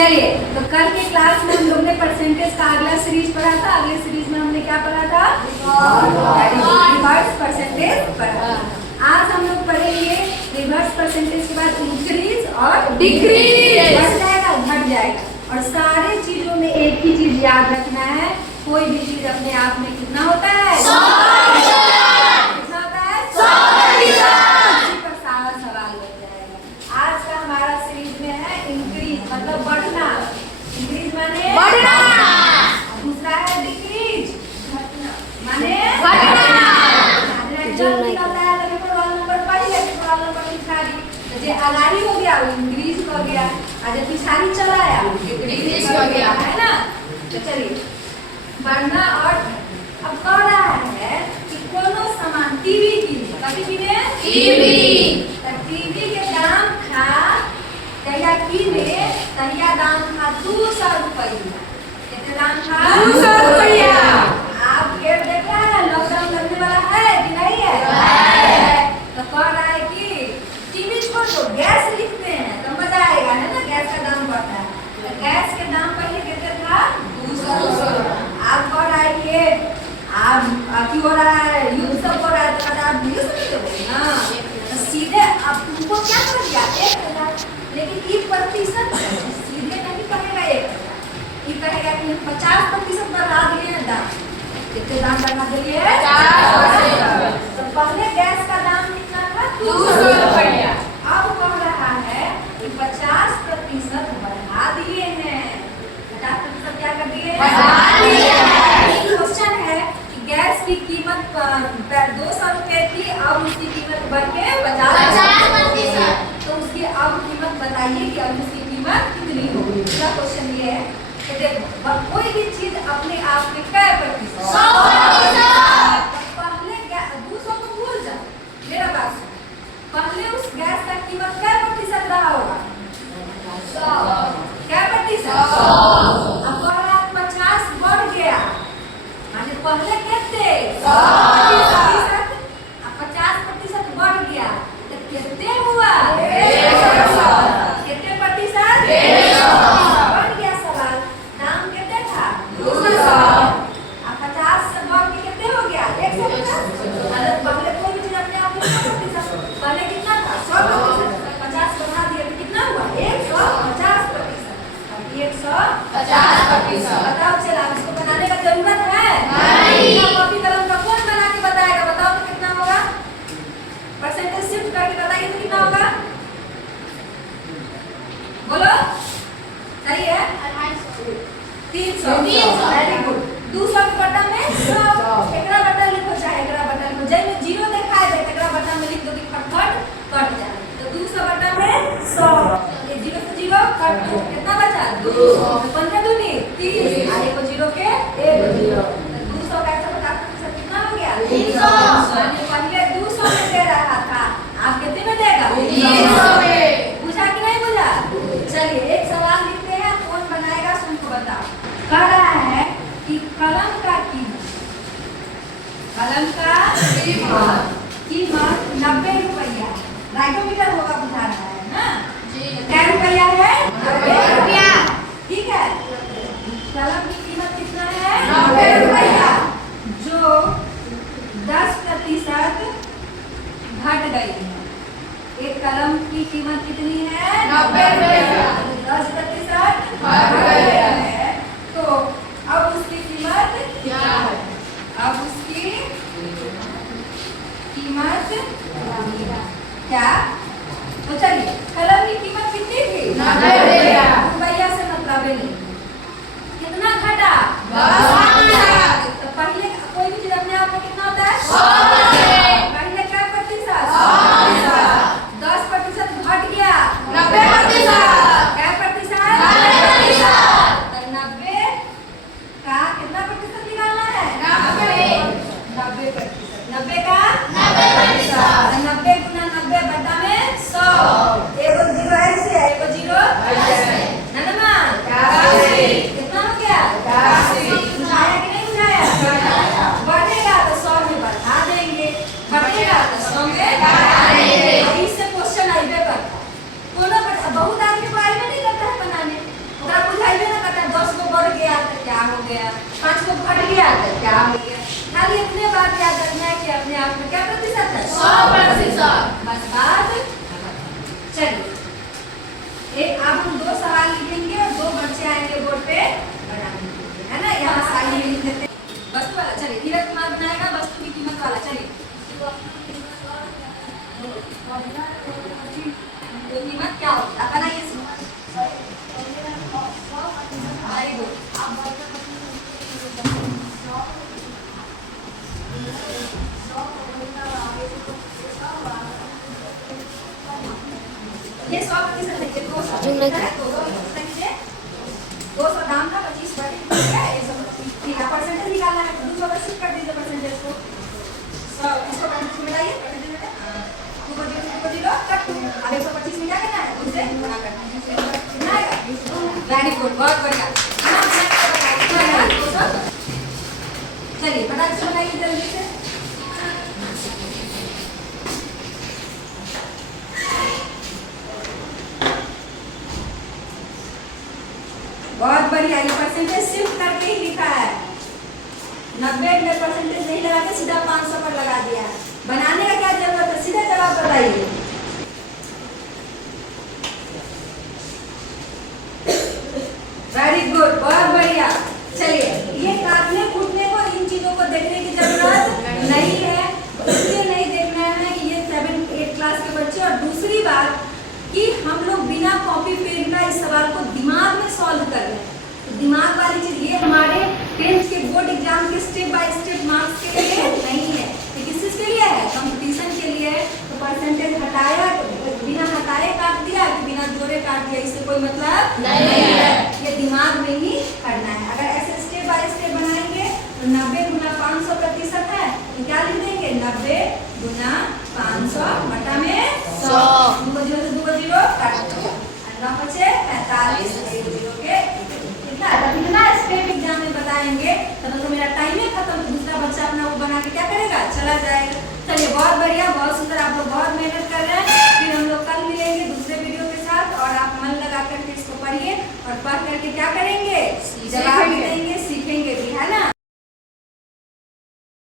चलिए, तो कल के क्लास में हम लोग ने परसेंटेज का अगला सीरीज पढ़ा था। अगले सीरीज में हमने क्या पढ़ा था? रिवर्स परसेंटेज पढ़ा था। आज हम लोग पढ़ेंगे रिवर्स परसेंटेज के बाद इंक्रीज और डिक्रीज। बढ़ जाएगा, घट जाएगा, और सारे चीजों में एक ही चीज याद रखना है, कोई भी चीज अपने आप में कितना होता है? 100%। कितना होता है? 100%। इसी पर सारा सवाल हो जाएगा। आज का हमारा सीरीज में है इंक्रीज, मतलब बढ़ना। इंक्रीज माने बढ़ना। दूसरा है डिक्रीज, घटना माने घटना। एग्जाम निकलता है तो पेपर रोल नंबर पढ़ ले, पेपर रोल नंबर पिछाड़ी तो जे आगाड़ी हो गया वो इंक्रीज हो गया, और जब पिछाड़ी चला आया वो डिक्रीज हो गया, है ना। तो चलिए, बढ़ना। और अब कह रहा है कि कोनो सामान टीवी की कभी भी ने टीवी, तो टीवी के दाम था तहिया की ने तहिया दाम था 200 रुपया। कितने दाम था? 200 रुपया। आप फिर देखा है लॉकडाउन लगने वाला है कि नहीं है? तो कह रहा है कि टीवी छोड़ दो, गैस लिखते हैं तो मजा आएगा, है ना। गैस का दाम बढ़ता है, तो गैस के दाम पहले कितने था? 200। आप कह रहा है कि आप अभी हो रहा है, युद्ध सब हो रहा है, तो आप भी समझते हो ना। तो सीधे अब तुमको क्या कर दिया? 1000। लेकिन 1% सीधे नहीं कहेगा 1000, ये कहेगा कि 50% बढ़ा दिए हैं दाम। कितने दाम बढ़ा दिए? 50%। तो पहले गैस का दाम कितना था? 200 रुपया। अब कह रहा है कि 50% बढ़ा दिए हैं। 50% क्या कर दिए? बढ़ा दिए हैं। क्वेश्चन है कि गैस की कीमत 200 रुपए थी, अब उसकी कीमत बढ़ के 50%। तो उसकी अब कीमत बताइए कि अब उसकी कीमत कितनी होगी। दूसरा क्वेश्चन ये है कि देखो, कोई भी चीज अपने आप में कै प्रतिशत? 100%। पहले 200 को भूल जाओ, मेरा बात सुनो। पहले उस गैस का कीमत कै प्रतिशत रहा होगा? 100। कै प्रतिशत? 100। अब 50 बढ़ गया, माने पहले कितने? 100%। अब 50% बढ़ गया तो कितने हुआ? 150। कितने प्रतिशत? 150। बढ़ गया। सवाल दाम कितने था? 200। अब 50 से बढ़ के कितने हो गया? 150। मतलब पहले कोई भी चीज अपने आप में 100%, पहले कितना था? 100%। 50 बढ़ा दिया तो कितना हुआ? 150%। अब 150%। बताओ, चला इसको बनाने का जरूरत है नहीं। कॉपी कलम का कौन बना के बताएगा? बताओ तो कितना होगा? परसेंटेज शिफ्ट करके बताइए तो कितना होगा? बोलो। सही है? 300। Very good. 200 के बटा में 100। एकरा बटा लिखो, चाहे एकरा बटा लिखो, जब जीरो दिखाई दे एकरा बटा में लिख दो कि फटाफट कट जाए। तो 200 बटा में 100, ये 0 से 0 कट दो, कितना बचा? 200। 15 दूनी 30, आगे को 0 के 1 0। तो 200 का 50% कितना हो गया? 300। यानी पहले 200 में दे रहा था, आप कितने में देगा? 300 में। बुझा कि नहीं बुझा? चलिए, एक सवाल लिखते हैं, कौन बनाएगा तुमको बताओ। कह रहा है कि कलम का कीमत 90 रुपया। राइटोमीटर होगा, बुझा रहा है ना जी। क्या रुपया है? 90 रुपया। ठीक है, कलम की कीमत कितना है? 90 रुपया, जो 10% घट गई है। एक कलम की कीमत कितनी है? 90 रुपया। 10% घट गई है, तो अब उसकी कीमत क्या है? अब उसकी कीमत क्या? तो चलिए, कलम की कीमत कितनी थी? 90 रुपया। रुपया से मतलब नहीं, कितना घटा? 10%। तो पहले कोई भी चीज अपने आप में कितना होता है? 100%। पहले क्या प्रतिशत? 100%। 10% घट गया 90%। क्या प्रतिशत? 90%। तो 90 का कितना प्रतिशत निकालना है? 90%। 90 का 90%। 90 गुना 90 बटा में 100। एगो 0 ऐसे है, एगो 0 ऐसे। ननमा 81। कितना हो गया? 81। बुझाया कि नहीं बुझाया? बढ़ेगा तो 100 में बढ़ा देंगे, घटेगा तो 100 में घटा देंगे। इससे क्वेश्चन आइबे करता। कोनो गया, 5 को घट गया तो क्या हो गया। खाली इतने बात याद रखना है कि अपने आप में क्या प्रतिशत है, 100%। बस बात। चलिए एक अब हम 2 सवाल लिखेंगे और 2 बच्चे आएंगे बोर्ड पे बनाने, है ना। यहाँ साइड में लिख देते हैं वस्तु वाला। चलिए धीरज कुमार बनाएगा वस्तु की कीमत वाला। चलिए तो कीमत क्या होगी आप बनाइए। Very good. ये 100% है, 200 दाम का 25% है, 100 परसेंटेज निकालना है, 280 कर दीजिए परसेंटेज को। 100 इसको मिलाइए, 2 अब 125 में क्या करना है, उसे गुणा करना है। वेरी गुड, बहुत बढ़िया। चलिए फटाक से बनाइए जल्दी से। बहुत बढ़िया, ये परसेंटेज शिफ्ट करके ही लिखा है, 90 में परसेंटेज नहीं लगा के सीधा 500 पर लगा दिया है। बनाने का क्या जरूरत है, सीधा जवाब बताइए। वेरी गुड, बहुत बढ़िया। चलिए ये काटने कूटने को, इन चीजों को देखने की जरूरत नहीं है, इसलिए नहीं देखना है कि ये 7-8 क्लास के बच्चे। और दूसरी बात कि हम लोग बिना कॉपी पेन का इस सवाल को दिमाग में सॉल्व कर रहे हैं, तो दिमाग वाली चीज ये हमारे 10th के बोर्ड एग्जाम के स्टेप बाय स्टेप मार्क्स के लिए नहीं है, ये किस चीज के लिए है, कंपटीशन के लिए है। तो परसेंटेज हटाया, बिना हटाए काट दिया कि बिना जोड़े काट दिया, इससे कोई मतलब नहीं है। ये दिमाग में ही करना है। अगर ऐसे स्टेप बाय स्टेप बनाएंगे तो 90 गुना 500 प्रतिशत है, तो क्या लिख देंगे, 90 गुना 500 बटा में 100, 2 0 से 2 0 काट दो, 9 बचे 45, 1 0 के कितना स्टेप एग्जाम में बताएंगे, तब तो मेरा टाइम ही खत्म, तो दूसरा बच्चा अपना वो बना के क्या करेगा, चला जाएगा। चलिए बहुत बढ़िया, बहुत सुंदर, आप लोग बहुत मेहनत कर रहे हैं। फिर हम लोग कल मिलेंगे दूसरे वीडियो के साथ, और आप मन लगा करके इसको पढ़िए और पढ़ करके क्या करेंगे, जवाब भी देंगे, सीखेंगे भी, है ना।